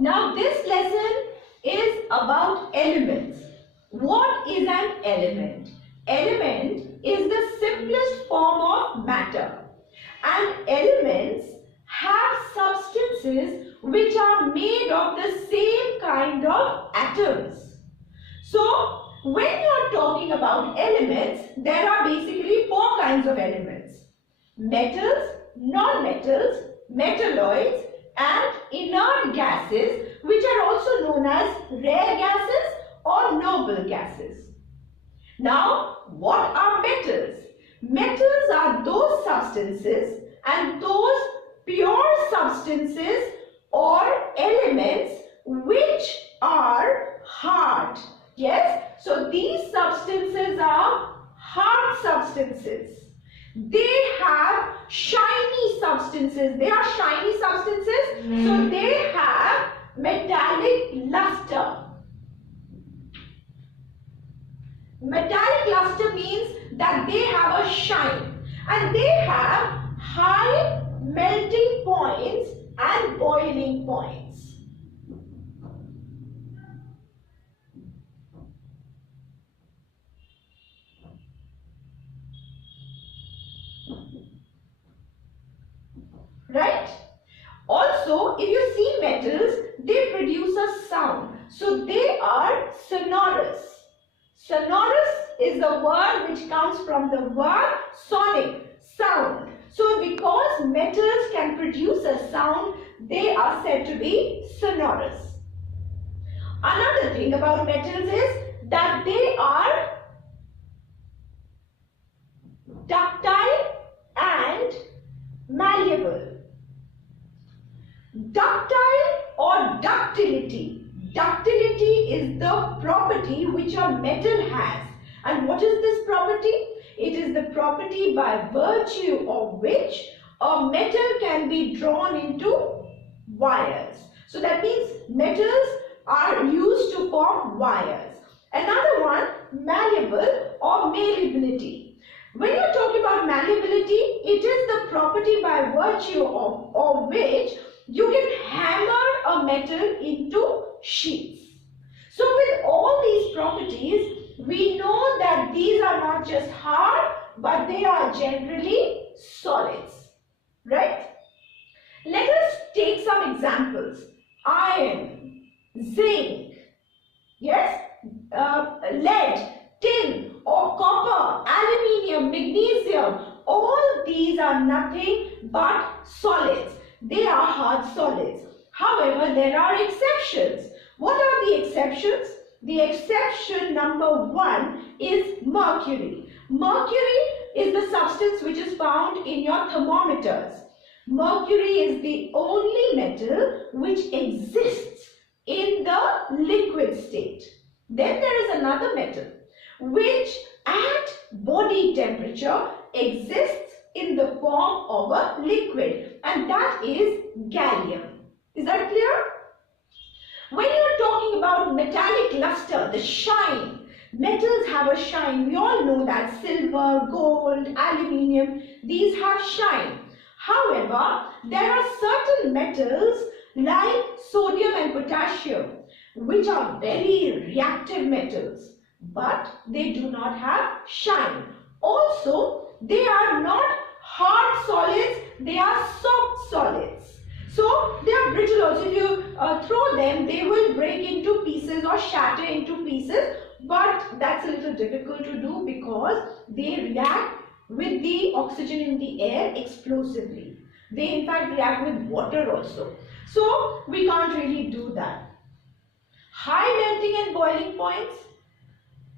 Now this lesson is about elements. What is an element? Element is the simplest form of matter, and elements have substances which are made of the same kind of atoms. So when you are talking about elements, there are basically four kinds of elements: metals, non-metals, metalloids, and inert gases, which are also known as rare gases or noble gases. Now, what are metals? Metals are those substances and those pure substances or elements which are hard. Yes, so these substances are hard substances. They have shiny substances. They are shiny substances, so they have metallic luster. Metallic luster means that they have a shine, and they have high melting points and boiling points. Right? Also, if you see metals, they produce a sound. So they are sonorous. Sonorous is the word which comes from the word sonic, sound. So because metals can produce a sound, they are said to be sonorous. Another thing about metals is that they are ductile and malleable. Ductile or ductility. Ductility is the property which a metal has. And what is this property? It is the property by virtue of which a metal can be drawn into wires. So that means metals are used to form wires. Another one, malleable or malleability. When you talk about malleability, it is the property by virtue of which you can hammer a metal into sheets. So with all these properties, we know that these are not just hard, but they are generally solids. Right? Let us take some examples. Iron, zinc, yes, lead, tin or copper, aluminium, magnesium, all these are nothing but solids. They are hard solids. However, there are exceptions. What are the exceptions? The exception number one is mercury. Mercury is the substance which is found in your thermometers. Mercury is the only metal which exists in the liquid state. Then there is another metal which at body temperature exists in the form of a liquid, and that is gallium. Is that clear? When you are talking about metallic luster, the shine, metals have a shine. We all know that silver, gold, aluminium, these have shine. However, there are certain metals like sodium and potassium which are very reactive metals, but they do not have shine. Also, they are not hard solids, they are soft solids. So they are brittle also. If you throw them, they will break into pieces or shatter into pieces, but that's a little difficult to do because they react with the oxygen in the air explosively. They in fact react with water also. So we can't really do that. High melting and boiling points.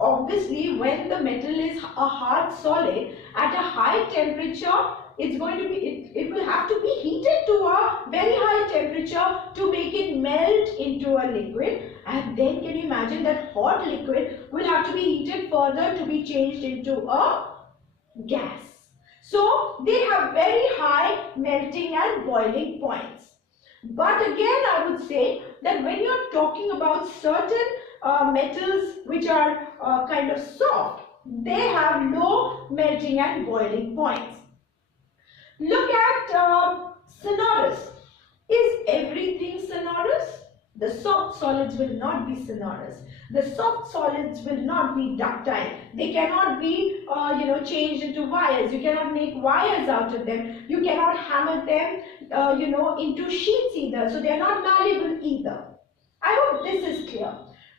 Obviously, when the metal is a hard solid, at a high temperature, it's going to be, it will have to be heated to a very high temperature to make it melt into a liquid. And then can you imagine that hot liquid will have to be heated further to be changed into a gas. So they have very high melting and boiling points. But again, I would say that when you're talking about certain metals which are kind of soft, they have low melting and boiling points. Look at sonorous. Is everything sonorous? The soft solids will not be sonorous. The soft solids will not be ductile. They cannot be, changed into wires. You cannot make wires out of them. You cannot hammer them, into sheets either. So they are not malleable either. I hope this is clear.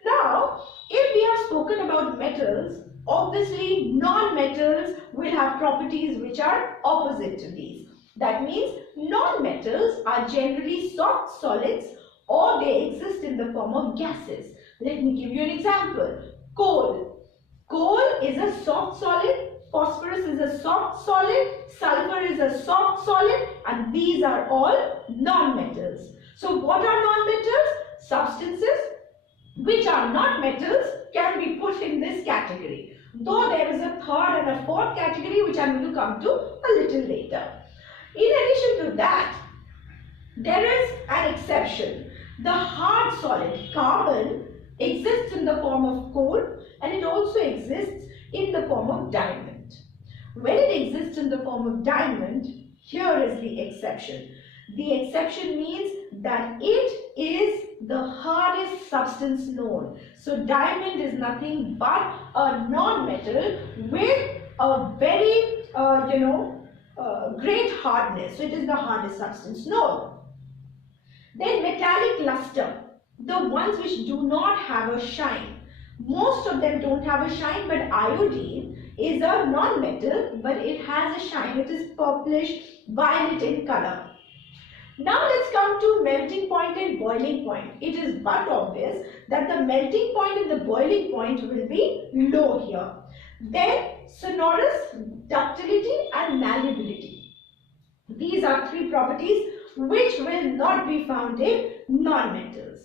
Now, if we have spoken about metals, obviously non-metals will have properties which are opposite to these. That means non-metals are generally soft solids or they exist in the form of gases. Let me give you an example. Coal. Coal is a soft solid, phosphorus is a soft solid, sulfur is a soft solid, and these are all non-metals. So what are non-metals? Substances which are not metals can be put in this category. Though there is a third and a fourth category which I am going to come to a little later. In addition to that, there is an exception. The hard solid carbon exists in the form of coal and it also exists in the form of diamond. When it exists in the form of diamond, here is the exception. The exception means that it is the hardest substance known. So diamond is nothing but a non-metal with a very, great hardness. So it is the hardest substance known. Then metallic luster, the ones which do not have a shine. Most of them don't have a shine, but iodine is a non-metal, but it has a shine. It is purplish violet in color. Now let's come to melting point and boiling point. It is but obvious that the melting point and the boiling point will be low here. Then sonorous, ductility and malleability. These are three properties which will not be found in non-metals.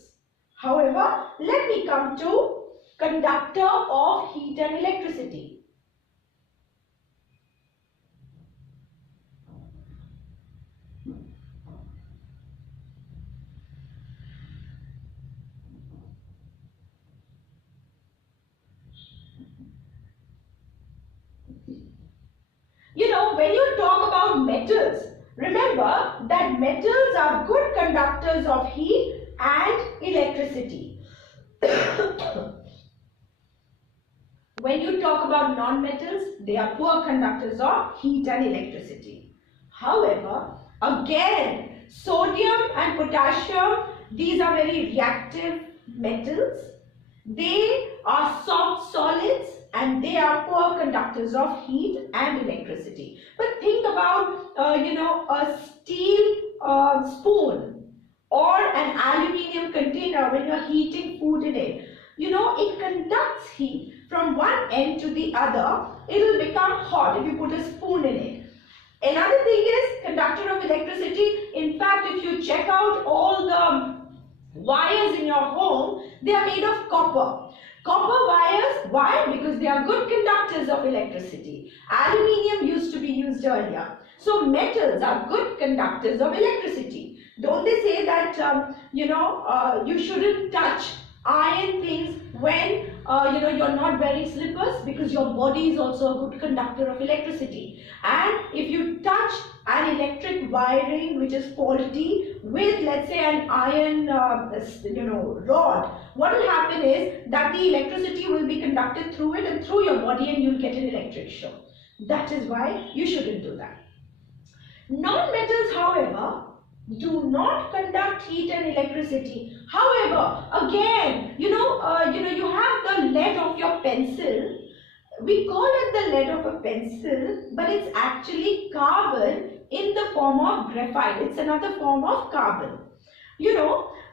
However, let me come to conductor of heat and electricity. When you talk about metals, remember that metals are good conductors of heat and electricity. When you talk about non-metals, they are poor conductors of heat and electricity. However, again, sodium and potassium, these are very reactive metals. They are soft solids and they are poor conductors of heat and electricity. But think about, a steel spoon or an aluminium container when you are heating food in it. It conducts heat from one end to the other. It will become hot if you put a spoon in it. Another thing is conductor of electricity. In fact, if you check out all the wires in your home, they are made of copper. Copper wires, why? Because they are good conductors of electricity. Aluminium used to be used earlier. So metals are good conductors of electricity. Don't they say that, you shouldn't touch iron things when, you're not wearing slippers, because your body is also a good conductor of electricity. And if you touch an electric wiring which is faulty with, let's say, an iron, rod, what will happen is that the electricity will be conducted through it and through your body and you'll get an electric shock. That is why you shouldn't do that. Non-metals, however, do not conduct heat and electricity. However, again, you have the lead of your pencil. We call it the lead of a pencil, but it's actually carbon in the form of graphite. It's another form of carbon.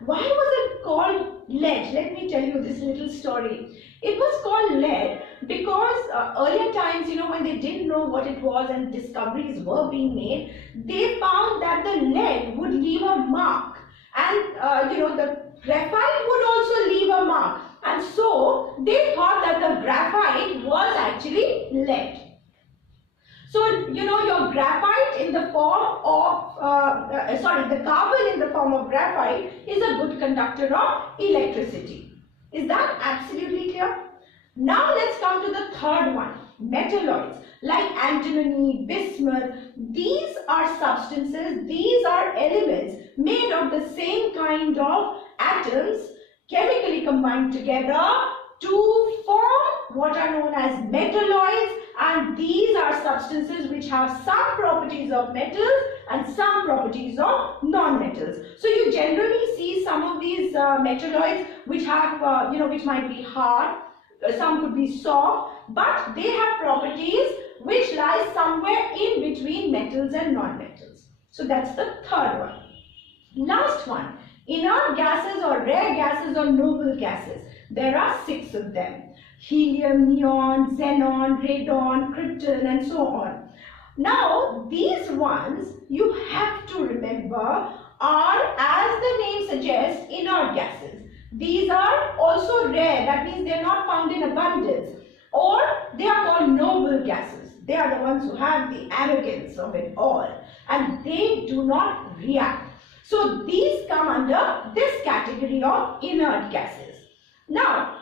Why was it called lead? Let me tell you this little story. It was called lead because earlier times, when they didn't know what it was and discoveries were being made, they found that the lead would leave a mark, and the graphite would also leave a mark, and so they thought that the graphite was actually lead. So, your graphite in the form of, the carbon in the form of graphite is a good conductor of electricity. Is that absolutely clear? Now let's come to the third one, metalloids like antimony, bismuth. These are substances, these are elements made of the same kind of atoms atoms chemically combine together to form what are known as metalloids, and these are substances which have some properties of metals and some properties of non-metals. So you generally see some of these metalloids which have which might be hard, some could be soft, but they have properties which lie somewhere in between metals and non-metals. So that's the third one. Last one, inert gases or rare gases or noble gases. There are 6 of them: helium, neon, xenon, radon, krypton, and so on. Now these ones you have to remember are, as the name suggests, inert gases. These are also rare, that means they are not found in abundance, or they are called noble gases. They are the ones who have the arrogance of it all, and they do not react. So these come under this category of inert gases. Now,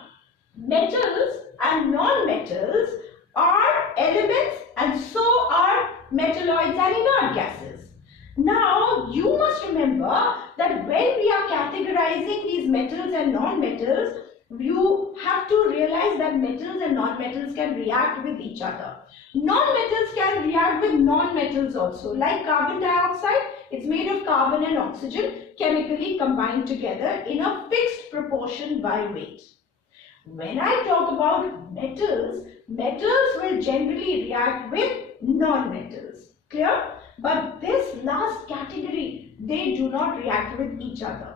metals and non-metals are elements, and so are metalloids and inert gases. Now, you must remember that when we are categorizing these metals and non-metals, you have to realize that metals and non-metals can react with each other. Non-metals can react with non-metals also, like carbon dioxide. It's made of carbon and oxygen chemically combined together in a fixed proportion by weight. When I talk about metals, metals will generally react with non-metals. Clear? But this last category, they do not react with each other.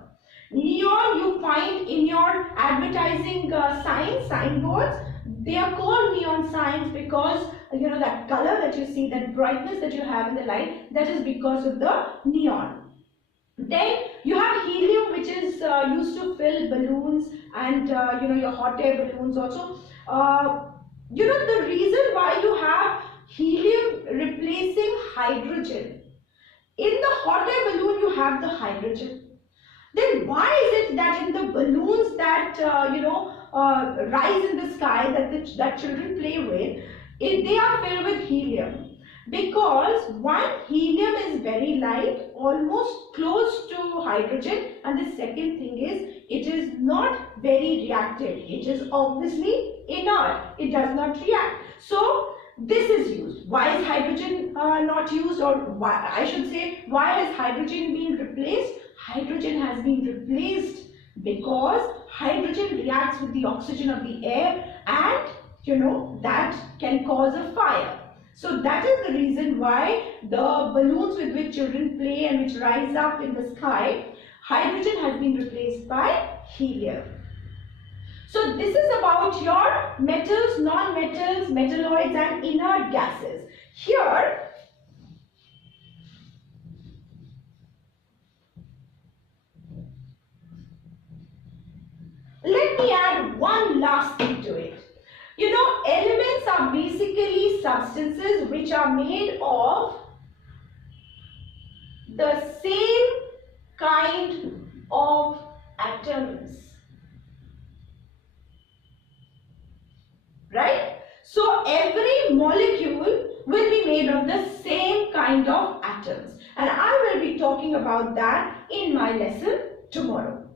Neon you find in your advertising signboards. They are called neon signs because that color that you see, that brightness that you have in the light, that is because of the neon. Then you have helium, which is used to fill balloons and your hot air balloons also. The reason why you have helium replacing hydrogen, in the hot air balloon you have the hydrogen. Then why is it that in the balloons that rise in the sky that children play with, they are filled with helium? Because one, helium is very light, almost close to hydrogen, and the second thing is it is not very reactive. It is obviously inert. It does not react. So this is used. Why is hydrogen not used, or why, I should say, why has hydrogen been replaced? Hydrogen has been replaced because hydrogen reacts with the oxygen of the air, and that can cause a fire. So that is the reason why the balloons with which children play and which rise up in the sky, hydrogen has been replaced by helium. So this is about your metals, non-metals, metalloids and inert gases. Here, let me add one last thing to it. Elements are basically substances which are made of the same kind of atoms. Right? So every molecule will be made of the same kind of atoms. And I will be talking about that in my lesson tomorrow.